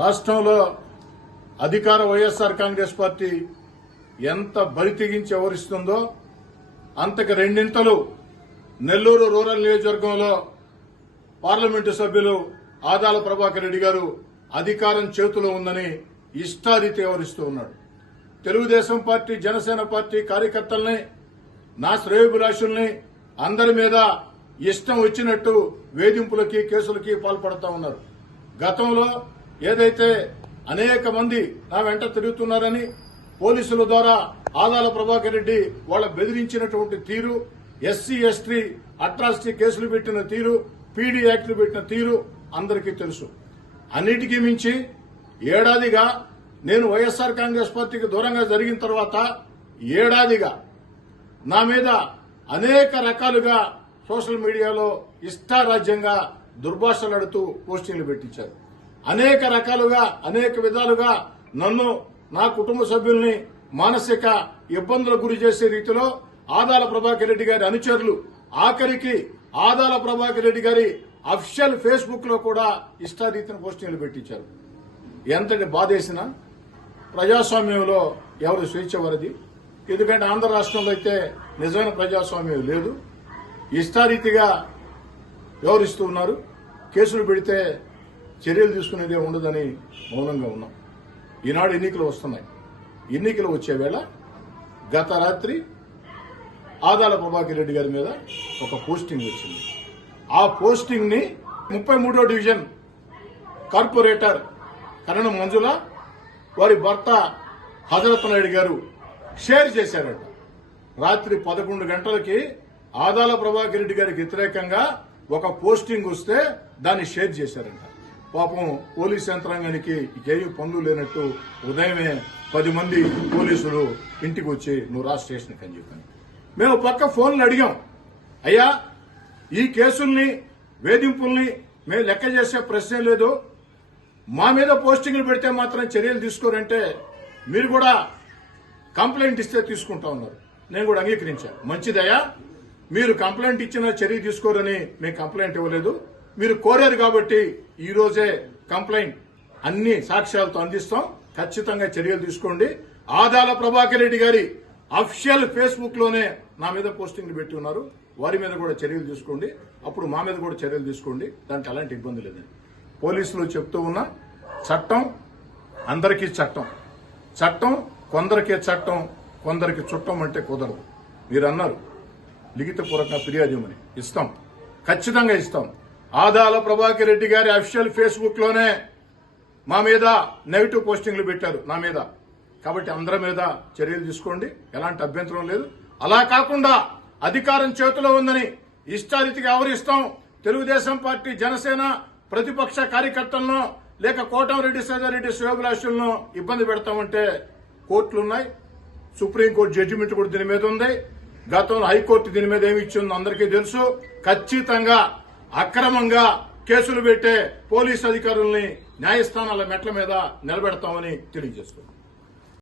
రాష్ట్రంలో అధికార వైఎస్ఆర్ కాంగ్రెస్ పార్టీ ఎంత బరి తెగించి ఎవరిస్తుందో అంతకు రెండింతలు నెల్లూరు రూరల్ నియోజకవర్గంలో పార్లమెంటు సభ్యులు ఆదాల ప్రభాకర్ రెడ్డి గారు అధికారం చేతిలో ఉందని ఇష్టారీతి వివరిస్తూ ఉన్నాడు. తెలుగుదేశం పార్టీ జనసేన పార్టీ కార్యకర్తల్ని నా శ్రేయభిలాషుల్ని అందరి మీద ఇష్టం వచ్చినట్టు వేధింపులకి కేసులకి పాల్పడతా ఉన్నారు. గతంలో ఏదైతే అనేక మంది నా వెంట తిరుగుతున్నారని పోలీసుల ద్వారా ఆదాల ప్రభాకర్ రెడ్డి వాళ్ళ బెదిరించినటువంటి తీరు ఎస్సీ ఎస్టీ అట్రాసిటీ కేసులు పెట్టిన తీరు పీడీ యాక్టులు పెట్టిన తీరు అందరికీ తెలుసు. అన్నిటికీ మించి ఏడాదిగా నేను వైఎస్ఆర్ కాంగ్రెస్ పార్టీకి దూరంగా జరిగిన తర్వాత ఏడాదిగా నా మీద అనేక రకాలుగా సోషల్ మీడియాలో ఇష్టారాజ్యంగా దుర్భాషలాడుతూ పోస్టింగ్లు పెట్టించారు. అనేక రకాలుగా అనేక విధాలుగా నన్ను నా కుటుంబ సభ్యుల్ని మానసిక ఇబ్బందులకు గురి చేసే రీతిలో ఆదాల ప్రభాకర్ రెడ్డి గారి అనుచరులు ఆఖరికి ఆదాల ప్రభాకర్ రెడ్డి గారి అఫిషియల్ ఫేస్బుక్లో కూడా ఇష్టారీతిని పోస్టింగ్లు పెట్టించారు. ఎంతటి బాధేసినా ప్రజాస్వామ్యంలో ఎవరు స్వేచ్ఛ వరది. ఎందుకంటే ఆంధ్ర రాష్ట్రంలో అయితే నిజమైన ప్రజాస్వామ్యం లేదు. ఇష్టారీతిగా వ్యవహరిస్తూ ఉన్నారు? కేసులు పెడితే చర్యలు తీసుకునేదే ఉండదని మౌనంగా ఉన్నాం. ఈనాడు ఎన్నికలు వస్తున్నాయి. ఎన్నికలు వచ్చే వేళ గత రాత్రి ఆదాల ప్రభాకర్ రెడ్డి గారి మీద ఒక పోస్టింగ్ వచ్చింది. ఆ పోస్టింగ్ని ముప్పై మూడో డివిజన్ కార్పొరేటర్ కరణ మంజుల వారి భర్త హజరత్ నాయుడు గారు షేర్ చేశారట. రాత్రి పదకొండు గంటలకి ఆదాల ప్రభాకర్ రెడ్డి గారికి వ్యతిరేకంగా ఒక పోస్టింగ్ వస్తే దాన్ని షేర్ చేశారంట. పాపం పోలీస్ యంత్రాంగానికి ఏమి పనులు లేనట్టు ఉదయమే పది మంది పోలీసులు ఇంటికి వచ్చి నువ్వు రా స్టేషన్కి అని చెప్పాను. మేము పక్క ఫోన్లు అడిగాం. అయ్యా ఈ కేసుల్ని వేధింపుల్ని మేము లెక్క చేసే ప్రశ్నే లేదు. మా మీద పోస్టింగ్లు పెడితే మాత్రం చర్యలు తీసుకోరంటే మీరు కూడా కంప్లైంట్ ఇస్తే తీసుకుంటా ఉన్నారు. నేను కూడా అంగీకరించాను మంచిదయ్యా మీరు కంప్లైంట్ ఇచ్చిన చర్య తీసుకోరని మేము కంప్లైంట్ ఇవ్వలేదు. మీరు కోరారు కాబట్టి ఈరోజే కంప్లైంట్ అన్ని సాక్ష్యాలతో అందిస్తాం. ఖచ్చితంగా చర్యలు తీసుకోండి. ఆదాల ప్రభాకర్ రెడ్డి గారి అఫిషియల్ ఫేస్బుక్లోనే నా మీద పోస్టింగ్లు పెట్టి ఉన్నారు. వారి మీద కూడా చర్యలు తీసుకోండి. అప్పుడు మా మీద కూడా చర్యలు తీసుకోండి. దానికి అలాంటి ఇబ్బంది లేదని పోలీసులు చెప్తూ ఉన్నా చట్టం అందరికీ చట్టం. చట్టం కొందరికే చట్టం కొందరికి చుట్టం అంటే కుదరదు. మీరు అన్నారు లిఖితపూర్వక ఫిర్యాదు ఇవ్వమని. ఇస్తాం. ఖచ్చితంగా ఇస్తాం. ఆదాల ప్రభాకర్ రెడ్డి గారి అఫిషియల్ ఫేస్బుక్లోనే మా మీద నెగిటివ్ పోస్టింగ్లు పెట్టారు నా మీద. కాబట్టి అందరి మీద చర్యలు తీసుకోండి ఎలాంటి అభ్యంతరం లేదు. అలా కాకుండా అధికారం చేతిలో ఉందని ఇష్టారీతికి ఆవరిస్తాం. తెలుగుదేశం పార్టీ జనసేన ప్రతిపక్ష కార్యకర్తలను లేక కోటంరెడ్డి సజారెడ్డి శివభిలాషులను ఇబ్బంది పెడతామంటే కోర్టులున్నాయి. సుప్రీంకోర్టు జడ్జిమెంట్ కూడా దీని మీద ఉంది. గతంలో హైకోర్టు దీని మీద ఏమి ఇచ్చిందో అందరికీ తెలుసు. ఖచ్చితంగా అక్రమంగా కేసులు పెట్టే పోలీస్ అధికారుల్ని న్యాయస్థానాల మెట్ల మీద నిలబెడతామని తెలియజేస్తున్నాం